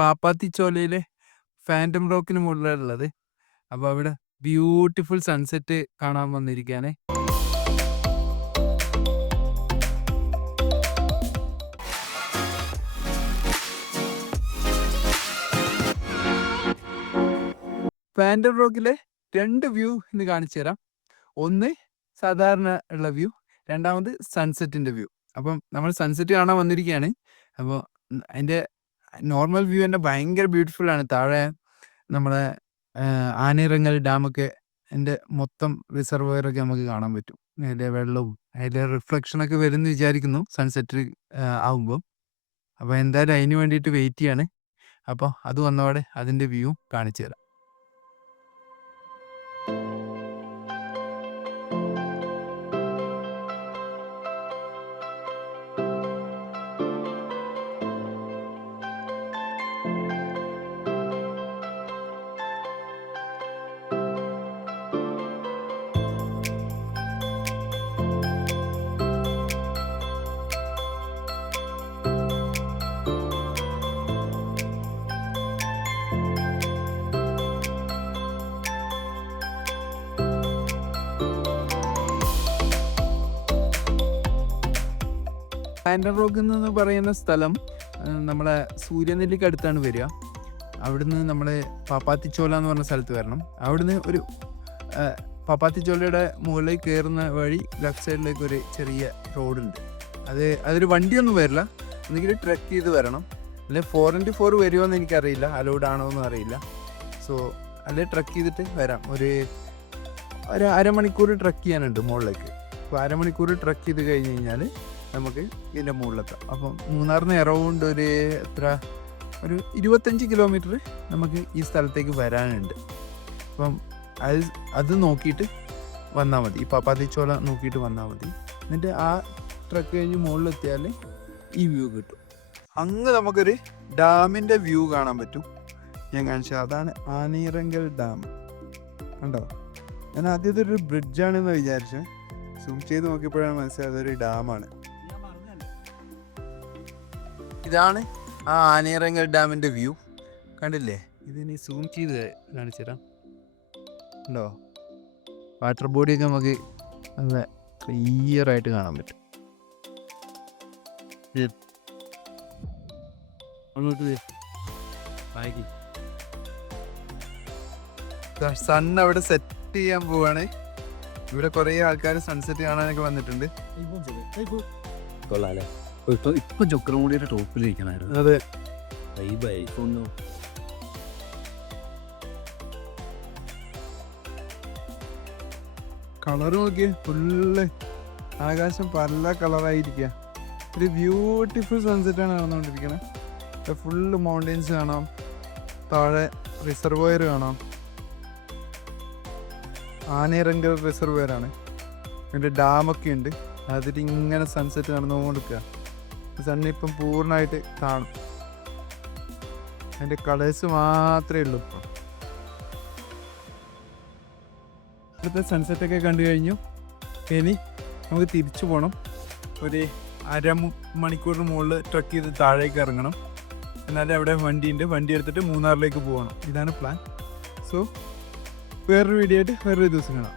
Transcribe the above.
പാപ്പാത്തിച്ചോലയിലെ phantom റോക്കിന് മുകളിലുള്ളത്. അപ്പോൾ അവിടെ beautiful sunset കാണാൻ വന്നിരിക്കുകയാണ്. ഫാൻറ്റം റോക്കിലെ 2 വ്യൂ ഇന്ന് കാണിച്ചു തരാം. ഒന്ന് സാധാരണ ഉള്ള വ്യൂ, രണ്ടാമത് സൺസെറ്റിൻ്റെ വ്യൂ. അപ്പം നമ്മൾ സൺസെറ്റ് കാണാൻ വന്നിരിക്കുകയാണ്. അപ്പോൾ അതിൻ്റെ നോർമൽ വ്യൂ തന്നെ ഭയങ്കര ബ്യൂട്ടിഫുള്ളാണ്. താഴെ നമ്മളെ ആനയിറങ്ങൽ ഡാമൊക്കെ അതിൻ്റെ മൊത്തം റിസർവോയറൊക്കെ നമുക്ക് കാണാൻ പറ്റും. അതിൻ്റെ വെള്ളവും അതിൻ്റെ റിഫ്ലക്ഷനൊക്കെ വരുമെന്ന് വിചാരിക്കുന്നു സൺസെറ്റ് ആകുമ്പോൾ. അപ്പോൾ എന്തായാലും അതിന് വേണ്ടിയിട്ട് വെയിറ്റ് ചെയ്യാണ്. അപ്പോൾ അത് വന്നതോടെ അതിൻ്റെ വ്യൂ കാണിച്ചു തരാം. ഫാൻറ്റം റോക്ക് എന്ന് പറയുന്ന സ്ഥലം നമ്മളെ സൂര്യനെല്ലിക്ക് അടുത്താണ് വരിക. അവിടുന്ന് നമ്മൾ പാപ്പാത്തിച്ചോല എന്ന് പറഞ്ഞ സ്ഥലത്ത് വരണം. അവിടുന്ന് ഒരു പാപ്പാത്തിച്ചോലയുടെ മുകളിൽ കയറുന്ന വഴി ലെഫ്റ്റ് സൈഡിലേക്ക് ഒരു ചെറിയ റോഡുണ്ട്. അതൊരു വണ്ടിയൊന്നും വരില്ല, എന്തെങ്കിലും ട്രക്ക് ചെയ്ത് വരണം. അല്ലെ 4x4 വരുമോ എന്ന് എനിക്കറിയില്ല, അലൗഡ് ആണോ എന്നും അറിയില്ല. സോ അല്ലെ ട്രക്ക് ചെയ്തിട്ട് വരാം. ഒരു അരമണിക്കൂർ ട്രക്ക് ചെയ്യാനുണ്ട് മുകളിലേക്ക്. അപ്പോൾ അരമണിക്കൂർ ട്രക്ക് ചെയ്ത് കഴിഞ്ഞ് കഴിഞ്ഞാൽ നമുക്ക് ഇതിൻ്റെ മുകളിലെത്താം. അപ്പം മൂന്നാറിന് എറൗണ്ട് ഒരു 25 കിലോമീറ്റർ നമുക്ക് ഈ സ്ഥലത്തേക്ക് വരാനുണ്ട്. അപ്പം അത് നോക്കിയിട്ട് വന്നാൽ മതി. ഈ പാപ്പാത്തിച്ചോല നോക്കിയിട്ട് വന്നാൽ മതി. എന്നിട്ട് ആ ട്രക്ക് കഴിഞ്ഞ് മുകളിലെത്തിയാൽ ഈ വ്യൂ കിട്ടും. അങ്ങ് നമുക്കൊരു ഡാമിൻ്റെ വ്യൂ കാണാൻ പറ്റും. ഞാൻ കാണിച്ചത് അതാണ് ആനയിറങ്കൽ ഡാം. കണ്ടോ? ഞാൻ ആദ്യത്തെ ഒരു ബ്രിഡ്ജാണെന്ന് വിചാരിച്ചു. സൂം ചെയ്ത് നോക്കിയപ്പോഴാണ് മനസ്സിലായത് അതൊരു ഡാമാണ്. ഇതാണ് ആ ആനയിറങ്കൽ ഡാമിൻ്റെ വ്യൂ. കണ്ടില്ലേ? ഇതിനി സൂം ചെയ്ത് കാണിച്ചു തരാം. ഉണ്ടോ? വാട്ടർ ബോഡിയൊക്കെ നമുക്ക് നല്ല ക്ലിയറായിട്ട് കാണാൻ പറ്റും. സൺ അവിടെ സെറ്റ് ചെയ്യാൻ പോവാണ്. ഇവിടെ കുറേ ആൾക്കാർ സൺസെറ്റ് കാണാനൊക്കെ വന്നിട്ടുണ്ട്. കൊള്ളാല്ലേ? ഇപ്പൊ ചക്രമുടിയുടെ ടോപ്പിലിരിക്കണായിരുന്നു. അതെ, കളർ നോക്കിയേ, ഫുള്ള് ആകാശം പല കളറായിരിക്കുക. ഒരു ബ്യൂട്ടിഫുൾ സൺസെറ്റാണ് നടന്നുകൊണ്ടിരിക്കുന്നത്. ഫുള്ള് മൗണ്ടെയ്ൻസ് കാണാം, താഴെ റിസർവോയർ കാണാം. ആനയിറങ്കൽ റിസർവോയറാണ്. പിന്നെ ഡാമൊക്കെ ഉണ്ട്. അതിലിങ്ങനെ സൺസെറ്റ് നടന്നുകൊണ്ടിരിക്കുക. സണ്ണിപ്പം പൂർണ്ണമായിട്ട് കാണും. അതിൻ്റെ കളേഴ്സ് മാത്രമേ ഉള്ളൂ. ഇപ്പം ഇവിടുത്തെ സൺസെറ്റൊക്കെ കണ്ടു കഴിഞ്ഞു. ഇനി നമുക്ക് തിരിച്ചു പോകണം. ഒരു അരമണിക്കൂറിന് മുകളിൽ ട്രക്ക് ചെയ്ത് താഴേക്ക് ഇറങ്ങണം. എന്നാലും അവിടെ വണ്ടിയുണ്ട്. വണ്ടി എടുത്തിട്ട് മൂന്നാറിലേക്ക് പോകണം. ഇതാണ് പ്ലാൻ. സോ വേറൊരു വീഡിയോ ആയിട്ട് വേറൊരു ദിവസം കാണാം.